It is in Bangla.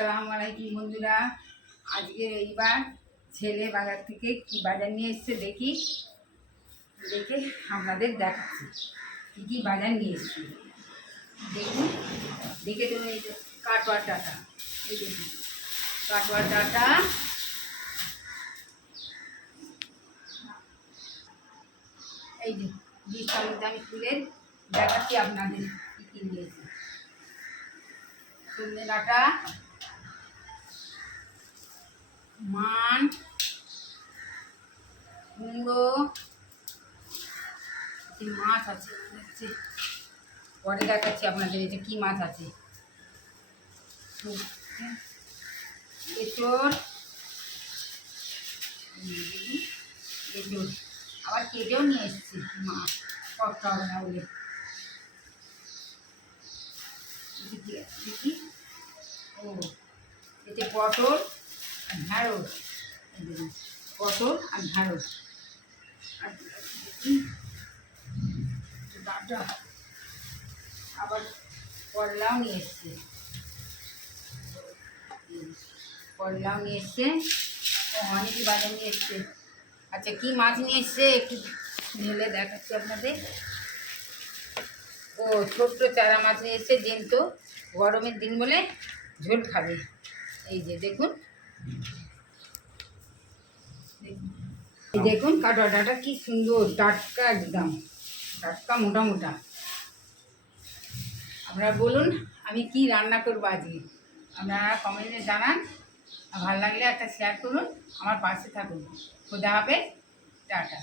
আসসালামু আলাইকুম বন্ধুরা। আজকে রবিবার, ছেলে বাজার থেকে কি বাজার নিয়ে এসছে দেখে আপনাদের দেখাচ্ছি কী কী বাজার নিয়ে এসছি। দেখুন, দেখে তো এই যে কাটোয়ার ডাঁটা, এই দেখুন কাটোয়ার ডাঁটা, এই যে বীজটার মধ্যে আমি তুলে দেখাচ্ছি আপনাদের কী কী নিয়েছি। সন্ধ্যে ডাঁটা, মান, কুমড়ো, মাছ আছে, পরে দেখাচ্ছি আপনাদের এই যে কী মাছ আছে। এঁচড়, এঁচড় আবার কেটেও নিয়ে এসেছি, মাছ কষ্ট হবে না বলে। দেখি, ও এতে পটল আর ঢ্যাঁড়স, পটল আর ঢ্যাঁড়স, আর ডাঁটা, আবার করলাও নিয়ে এসছে, করলাও নিয়ে এসছে, অনেকই বাজার নিয়ে এসছে। আচ্ছা, কি মাছ নিয়ে এসছে একটু ঢেলে দেখাচ্ছি আপনাদের। ও ছোট্ট চারা মাছ নিয়ে এসছে, জ্যান্ত, গরমের দিন বলে ঝোল খাবে। এই যে দেখুন, এই দেখুন কাটোয়া ডাঁটা কি সুন্দর, টাটকা, একদম টাটকা, মোটা মোটা। আপনারা বলুন আমি কি রান্না করবো আজকে, আপনারা কমেন্টে জানান। ভালো লাগলে একটা শেয়ার করুন, আমার পাশে থাকুন। খোদা হাফেজ, টাটা।